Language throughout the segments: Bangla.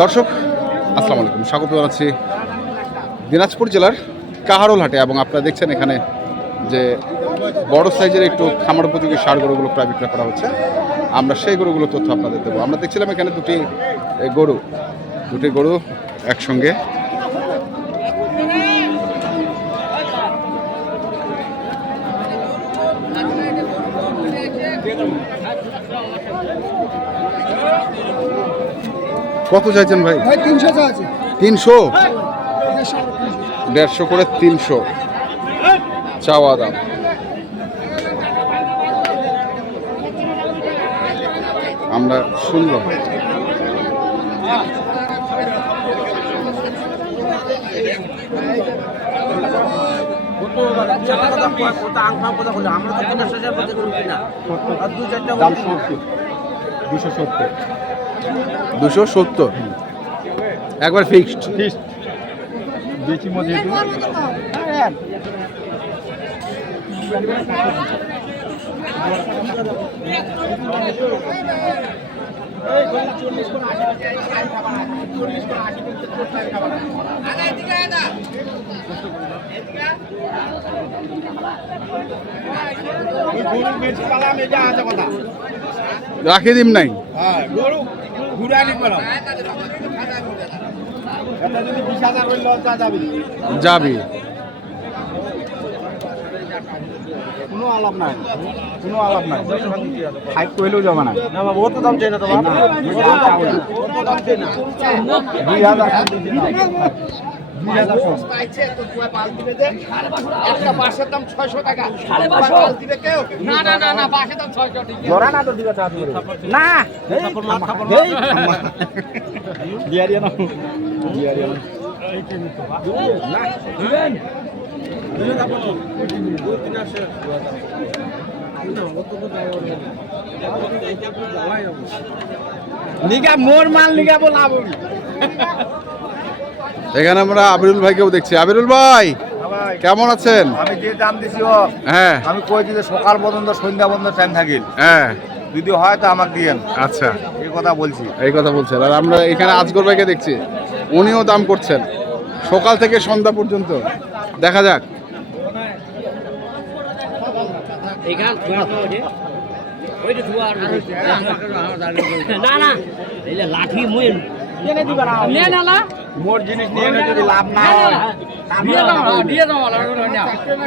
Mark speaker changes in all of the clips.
Speaker 1: দর্শক, আসসালামু আলাইকুম। স্বাগত জানাচ্ছি দিনাজপুর জেলার কাহারোল হাটে এবং আপনারা দেখছেন এখানে যে বড় সাইজের একটু খামার উপযোগী সার গরুগুলো প্রায় বিক্রয় করা হচ্ছে। আমরা সেই গরুগুলো তথ্য আপনাদের দেবো। আমরা দেখছিলাম এখানে দুটি গরু দুটি গরু একসঙ্গে কত চাইছেন ভাই?
Speaker 2: ভাই তিনশো তো আছে।
Speaker 1: তিনশো? দেড়শো করে তিনশো। চাওয়া দাম। আমরা
Speaker 2: দাম সত্তর। দুশো সত্তর।
Speaker 1: দুশো সত্তর। একবার ফিক্সড
Speaker 2: বেশি
Speaker 1: রাখি দিম নাই।
Speaker 2: হ্যাঁ গরু। ঘুরে আনি পেলাম এটা যদি বিশ হাজার হইল তা যাবি
Speaker 1: যাবি
Speaker 2: কোনো আলাপ নাই কোনো আলাপ নাই ফাইভ কইলেও জমা নাই
Speaker 3: না বাবা ও তো দাম চাই না তো
Speaker 2: দুই হাজার না নিগা মোর মাল নিগা বলাবো
Speaker 1: এখানে আমরা আবিরুল ভাইকেও দেখছি। আবিরুল ভাই কেমন আছেন?
Speaker 2: আমি যে দাম দিছি
Speaker 1: হ্যাঁ।
Speaker 2: আমি কইছি যে সকাল পর্যন্ত সন্ধ্যা পর্যন্ত টাইম থাকিল
Speaker 1: হ্যাঁ।
Speaker 2: যদি হয় তো আমাকে দিয়েন।
Speaker 1: আচ্ছা।
Speaker 2: এই কথা বলছি।
Speaker 1: এই কথা বলছেন। আর আমরা এখানে আজগর ভাইকে দেখছি। উনিও দাম করছেন। সকাল থেকে সন্ধ্যা পর্যন্ত। দেখা যাক।
Speaker 3: এখান ওইটা ধোয়া না। না লাঠি মুই নে না না।
Speaker 2: মোর জিনিস নিয়ে এনে যদি লাভ না হয়
Speaker 3: দিয়ে দাও দিয়ে দাও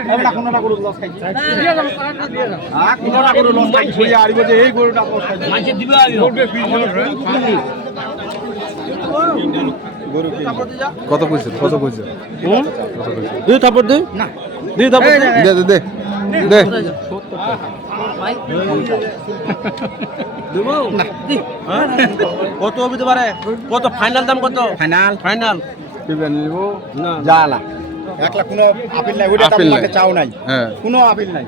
Speaker 2: আমরা কোনটা গরু লস খাইছি?
Speaker 3: দিয়ে দাও দিয়ে দাও
Speaker 2: হ্যাঁ কোনটা গরু লস খাইছি? ছড়িয়ে আরিব যে এই গরুটা লস খাইছি
Speaker 3: মাঝে দিবে আইও
Speaker 2: গরু
Speaker 1: কত কইছেন কত কইছেন
Speaker 3: দুই থাপড় দুই না। দুই থাপড়
Speaker 1: দে দে দে। দে।
Speaker 3: দেবো কত হবে পারে কত? ফাইনাল দাম কত?
Speaker 2: ফাইনাল
Speaker 3: ফাইনাল
Speaker 2: না। জালা এক লাখ কোনো আপিল নাই। ওইটা
Speaker 1: আপিল
Speaker 2: চাও নাই।
Speaker 1: হ্যাঁ।
Speaker 2: কোনো আপিল নাই।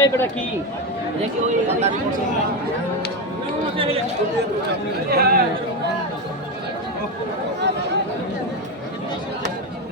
Speaker 3: এই বেটা কি? দেখি ওই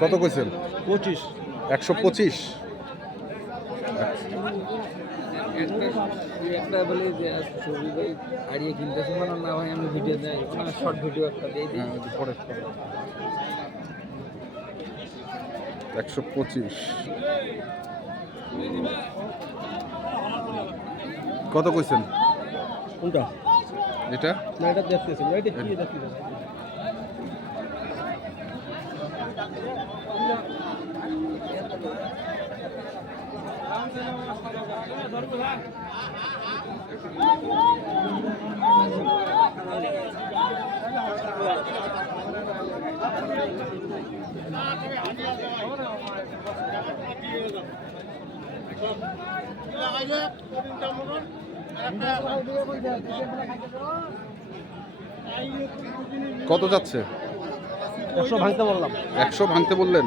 Speaker 1: কত কইছেন?
Speaker 3: পঁচিশ।
Speaker 1: একশো পঁচিশ?
Speaker 4: একটা বলে যে ছবি ভাই হারিয়ে কিনতেছে মানে না ভাই আমি ভিডিও দেয় শর্ট ভিডিও একটা দিয়ে দিই
Speaker 1: একশো পঁচিশ। কত কইছেন?
Speaker 3: কোনটা?
Speaker 1: এটা?
Speaker 3: না এটা দেখতেছি। এটা কি দেখতেছি।
Speaker 1: কত যাচ্ছে?
Speaker 3: একশো ভাঙতে বললাম।
Speaker 1: একশো ভাঙতে বললেন?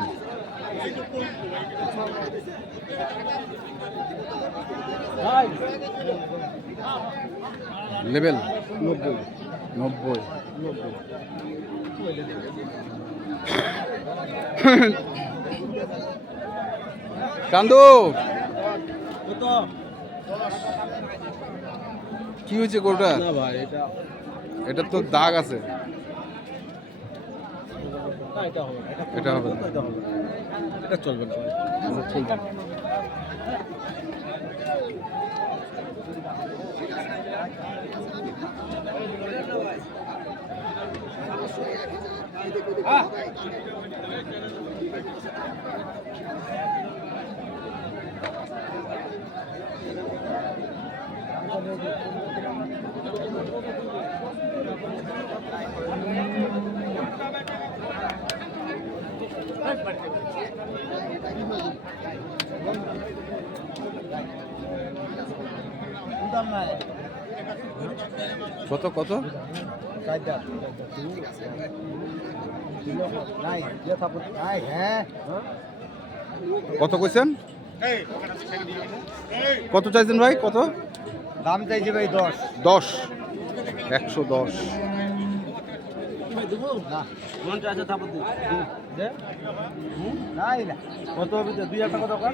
Speaker 1: লেভেল
Speaker 3: নব্বই।
Speaker 1: নব্বই কান্দু! কি হয়েছে
Speaker 3: গোটা এটা
Speaker 1: তো দাগ আছে।
Speaker 3: এটা হবে।
Speaker 1: এটা হবে।
Speaker 3: এটা। চলবে না।
Speaker 1: আচ্ছা, ঠিক আছে কত কত? কত কইছেন? কত চাইছেন ভাই? কত?
Speaker 2: দাম চাইছি ভাই দশ।
Speaker 1: দশ। একশো দশ।
Speaker 3: কত হবে? দুই হাজার টাকা দরকার?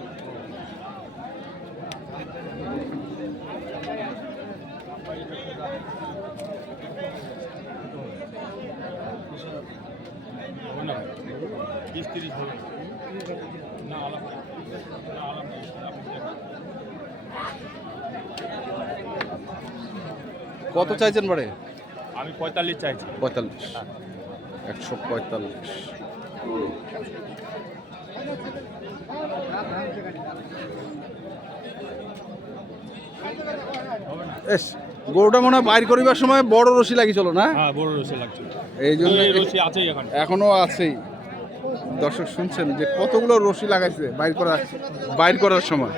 Speaker 3: নব্বই হাজার দেবো
Speaker 1: কত চাইছেন বাড়ে?
Speaker 5: আমি পঁয়তাল্লিশ চাইছি।
Speaker 1: পঁয়তাল্লিশ। একশো পঁয়তাল্লিশ। এস গরুটা মনে হয় বাইর করিবার সময় বড় রশি লাগিয়েছিল না?
Speaker 5: হ্যাঁ বড় রসে লাগছে
Speaker 1: এই জন্য
Speaker 5: আছেই এখানে।
Speaker 1: এখনও আছেই। দর্শক শুনছেন যে কতগুলো রশি লাগাইছে বাইর করা বাইর করার সময়।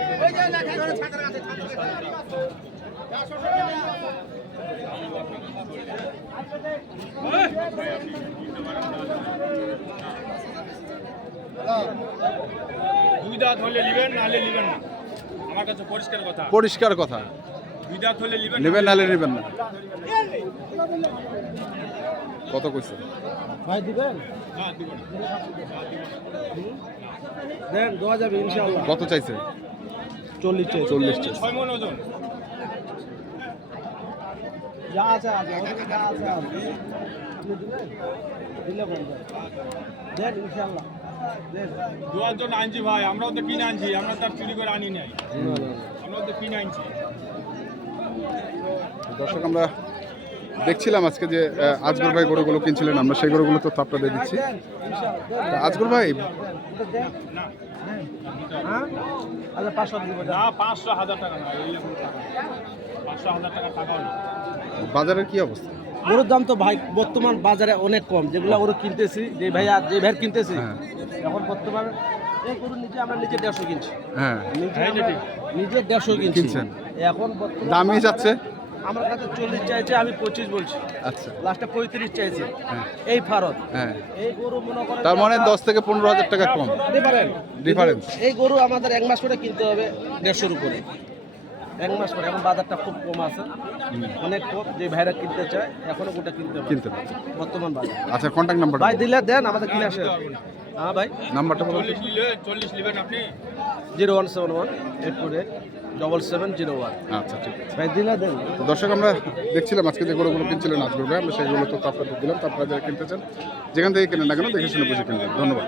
Speaker 5: দুই দাঁত হলে নিবেন নাহলে নিবেন না। আমার কাছে পরিষ্কার কথা।
Speaker 1: পরিষ্কার কথা।
Speaker 5: দুই দাঁত হলে নিবেন
Speaker 1: নেবেন নাহলে নেবেন না। কত কইছে?
Speaker 3: ভাই দিবেন?
Speaker 5: হ্যাঁ দিবেন
Speaker 3: দেন দেওয়া যাবে ইনশাআল্লাহ।
Speaker 1: কত চাইছে?
Speaker 3: চল্লিশ চাই
Speaker 1: চল্লিশ
Speaker 5: ছয় মন ওজন।
Speaker 3: যা আছে আছে যা আছে। আছে আপনি দিবেন? দিলে বলবেন দেন ইনশাআল্লাহ। দেন।
Speaker 5: জন্য আনছি ভাই আমরাও তো কিনে আনছি আমরা তার চুরি করে আনি নাই। আমরাও তো কিনে আনছি।
Speaker 1: দর্শক আমরা দেখছিলাম আজকে যে আজগর ভাই গরুগুলো কিনছিলেন আমরা সেই গরুগুলো তো আপনাদের দিচ্ছি। আজগর ভাই
Speaker 3: হ্যাঁ আচ্ছা পাঁচশো দিব
Speaker 5: না পাঁচশো হাজার টাকা না এই রকম টাকা। পাঁচশো হাজার টাকা টাকাও না।
Speaker 1: বাজারের কি অবস্থা?
Speaker 3: গরুর দাম তো ভাই বর্তমান বাজারে অনেক কম। যেগুলো গরু কিনতেছি যে ভাইয়া যে ভাই কিনতেছি
Speaker 1: হ্যাঁ।
Speaker 3: এখন বর্তমানে এই গরু নিজে আমরা নিজে দেড়শো কিনছি।
Speaker 1: হ্যাঁ।
Speaker 3: নিজে দেড়শো কিনছি।
Speaker 1: কিনছেন।
Speaker 3: এখন
Speaker 1: দামই যাচ্ছে।
Speaker 3: আমার কাছে চল্লিশ চাইছে আমি পঁচিশ বলছি।
Speaker 1: আচ্ছা।
Speaker 3: লাস্টে পঁয়ত্রিশ চাইছে।
Speaker 1: হ্যাঁ।
Speaker 3: এই ফারত।
Speaker 1: হ্যাঁ।
Speaker 3: এই গরু মনে করেন
Speaker 1: তার মানে দশ থেকে পনেরো হাজার টাকা কম।
Speaker 3: ডিফারেন্ট
Speaker 1: ডিফারেন্স
Speaker 3: এই গরু আমাদের এক মাস করে কিনতে হবে দেড়শোর উপরে। এক মাস পরে এখন বাজারটা খুব কম আছে। অনেক কম যে ভাইরা কিনতে চায় এখনও গোটা কিনতে
Speaker 1: কিনতে
Speaker 3: বর্তমান বাজার।
Speaker 1: আচ্ছা কন্ট্যাক্ট নাম্বারটা
Speaker 3: ভাই দিলে দেন আমাদের কিনে আসে। হ্যাঁ ভাই।
Speaker 1: নাম্বারটা বলুন।
Speaker 5: চল্লিশ চল্লিশ নেবেন আপনি?
Speaker 3: Zero one seven one eight four eight. Double seven zero one
Speaker 1: আচ্ছা ঠিক আছে।
Speaker 3: ভাই দিলা দেন।
Speaker 1: দর্শক আমরা দেখছিলাম আজকে যে গরুগুলো কিনছিলেন আজগুলো আমরা সেগুলো তো আপনাদের দিলাম তো আপনারা যারা কিনতে চান যেখান থেকে কেনেন না কেন দেখে শুনে বুঝে কিনবেন। ধন্যবাদ।